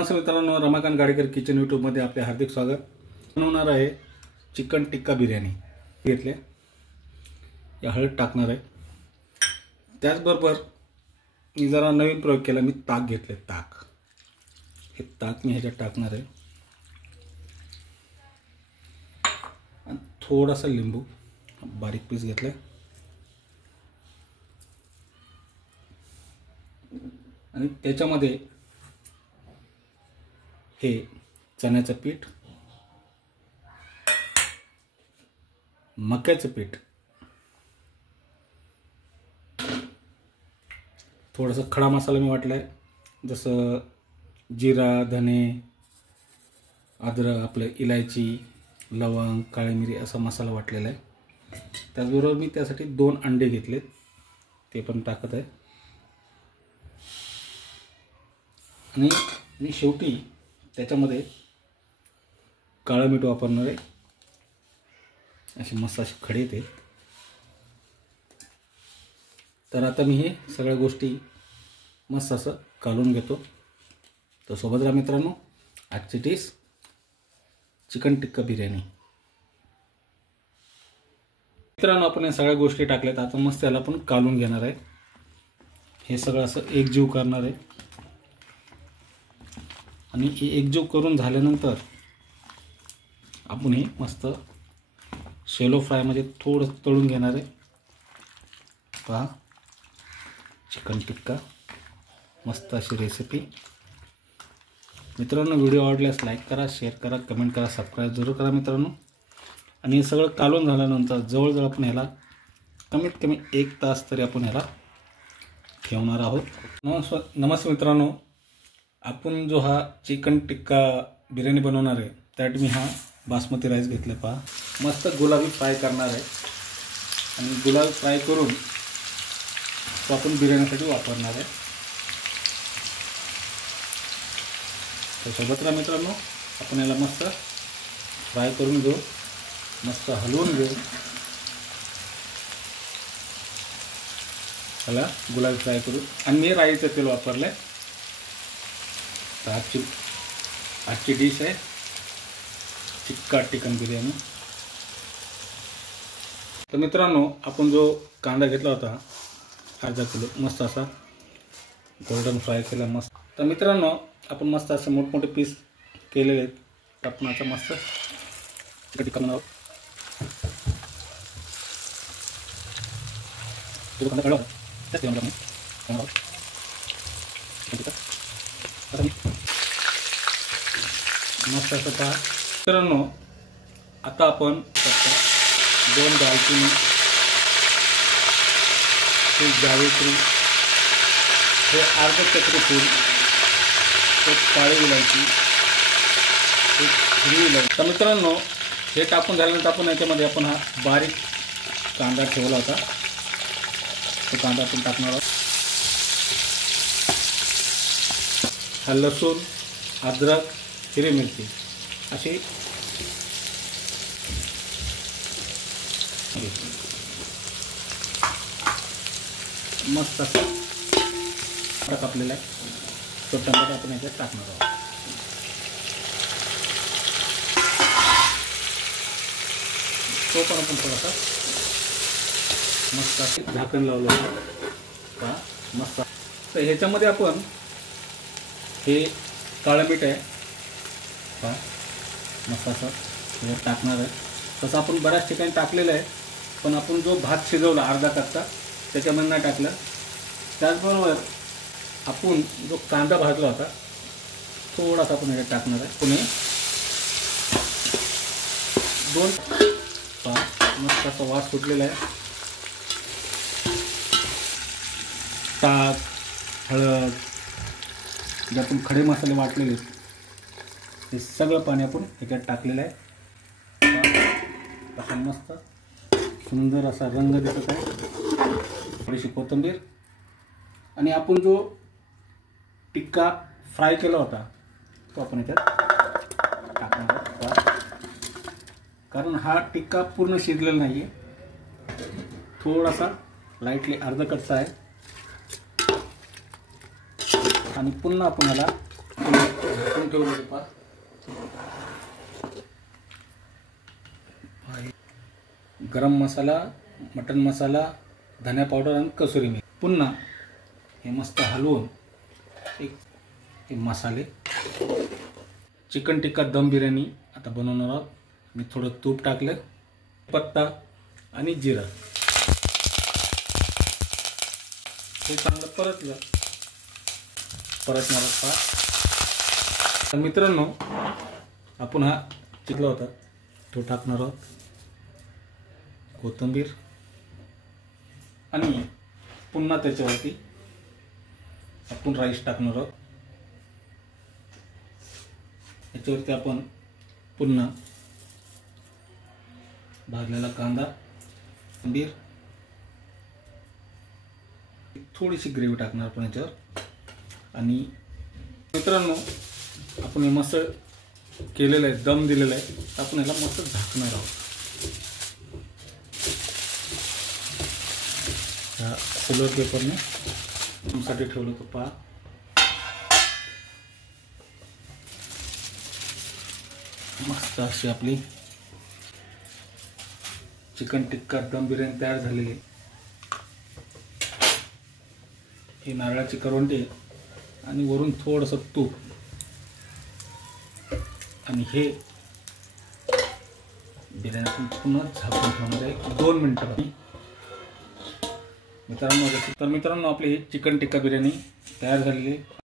नमस्कार मित्रांनो, रमाकांत गाडेकर किचन यूट्यूबमध्ये आपले हार्दिक स्वागत। बनवणार आहे चिकन टिक्का बिर्याणी। घेतले या हळद टाकणार आहे। त्याचबरोबर मी जरा नवीन प्रयोग केला, मी ताक घेतले। ताक हे ताक मी ह्याच्यात टाकणार आहे आणि थोडासा लिंबू बारीक पीस घेतले आणि त्याच्यामध्ये हे चण्याचं पीठ, मक्याचं पीठ, थोडासा खडा मसाला मी वाटलाय, जसं जिरा, धने, अद्रक, आपले इलायची, लवंग, काळी मिरी असा मसाला वाटलेला आहे। त्याचबरोबर मी त्यासाठी 2 अंडे घेतलेत, ते पण टाकत आहे आणि मी शेवटी त्याच्यामध्ये काळं मीठ वापरणार आहे। असे मस्त असे खडे ते। तर आता मी हे सगळ्या गोष्टी मस्त असं कालून घेतो। तर सोबत राहा मित्रांनो, आजची डिश चिकन टिक्का बिर्याणी। मित्रांनो, आपण या सगळ्या गोष्टी टाकल्यात, आता मस्त याला आपण कालून घेणार आहे। हे सगळं असं एकजीव करणार आहे आणि हे एकजीव करून झाल्यानंतर आपण हे मस्त शॅलो फ्राय मध्ये थोडं तळून घेणार आहे। पहा, चिकन टिक्का मस्त अशी रेसिपी। मित्रांनो, व्हिडिओ आवडल्यास लाईक करा, शेअर करा, कमेंट करा, सबस्क्राईब जरूर करा मित्रांनो। आणि हे सगळं कालून झाल्यानंतर जवळजवळ आपण ह्याला कमीत कमी 1 तास तरी आपण ह्याला ठेवणार आहोत। नमस्कार मित्रांनो, आपण जो हा चिकन टिक्का बिर्याणी बनवणार आहे त्यात मी हा बासमती राईस घेतला। पहा, मस्त गुलाबी फ्राय करणार आहे आणि गुलाबी फ्राय करून तो आपण बिर्याणीसाठी वापरणार आहे। तर सोबत राहा मित्रांनो, आपण याला मस्त फ्राय करून घेऊ, मस्त हलवून घेऊ। त्याला गुलाबी फ्राय करू आणि मी राईचं तेल वापरलं आहे। तर आजची डिश आहे टिक्का चिकन बिर्याणी। तर मित्रांनो, आपण जो कांदा घेतला होता अर्धा किलो, मस्त असा गोल्डन फ्राय केला मस्त। तर मित्रांनो, आपण मस्त असे मोठमोठे पीस केलेले आहेत। आपण आता मस्त चिकन टिक्का बनवू। कांदा काढा त्याच मस्त असं पहा मित्रांनो। आता आपण 2 दालचिनी, एक जावित्री, हे अर्धा चक्री फूल, एक काळी इलायची, एक हिरवी इलायची। तर मित्रांनो, हे टाकून झाल्यानंतर आपण याच्यामध्ये आपण हा बारीक कांदा ठेवला होता, तो कांदा आपण टाकणार आहोत। हा लसूण, अद्रक, हिरवी मिरची अशी मस्त असं कापलेला आहे, तो टमाटा आपण याच्यात टाकणार आहोत। तो पण आपण थोडासा मस्त असं झाकण लावलं आहे मस्त। तर ह्याच्यामध्ये आपण हे काळं मीठ आहे पहा, मस्त असं त्याच्यात टाकणार आहे। तसं आपण बऱ्याच ठिकाणी टाकलेलं आहे, पण आपण जो भात शिजवला अर्धा कच्चा त्याच्यामध्ये नाही टाकलं। त्याचबरोबर आपण जो कांदा भाजला होता थोडासा आपण ह्याच्यात टाकणार आहे। पुणे 2 पहा, मस्त असा वास सुटलेला आहे। ताक, हळद, जे आपण खडे मसाले वाटलेले हे सगळं पाणी आपण ह्याच्यात टाकलेलं आहे। असा मस्त सुंदर असा रंग दिसत आहे। थोडीशी कोथिंबीर आणि आपण जो टिक्का फ्राय केला होता तो आपण ह्याच्यात टाकणार आहोत, कारण हा टिक्का पूर्ण शिजलेला नाही आहे, थोडासा लाईटली अर्धा कच्चा आहे। आणि पुन्हा आपण याला झाकून ठेवलं होतं पहा. गरम मसाला, मटन मसाला, धनिया पावडर आणि कसुरी मेथी. पुन्हा हे मस्त हलवून एक मसाले. चिकन टिक्का दम बिर्याणी आता बनवणार आहोत. मी थोडं तूप टाकलं, पत्ता आणि जिरा. हे चांगलं परतलं. परतणार पहा. तर मित्रांनो, आपण हा चिकला होता तो टाकणार आहोत. कोथिंबीर आणि पुन्हा त्याच्यावरती आपण राईस टाकणार आहोत. याच्यावरती आपण पुन्हा भाजलेला कांदा, कोथिंबीर, थोडीशी ग्रेव्ही टाकणार आपण याच्यावर. आणि मित्रांनो, आपण हे मस्त केलेलं आहे, दम दिलेला आहे. आपण याला मस्त झाकणार आहोत. ह्या सिल्वर पेपरने साठी ठेवलं होतं पहा. मस्त अशी आपली चिकन टिक्का दम बिर्याणी तयार झालेली आहे. ही नारळाची करवंटी आणि वरून थोडंसं तूप आणि हे बिर्याणी आपण पुन्हा झाकून ठेवणार आहे 2 मिनिटं. मित्रांनो, आपली चिकन टिक्का बिर्याणी तयार झालेली आहे.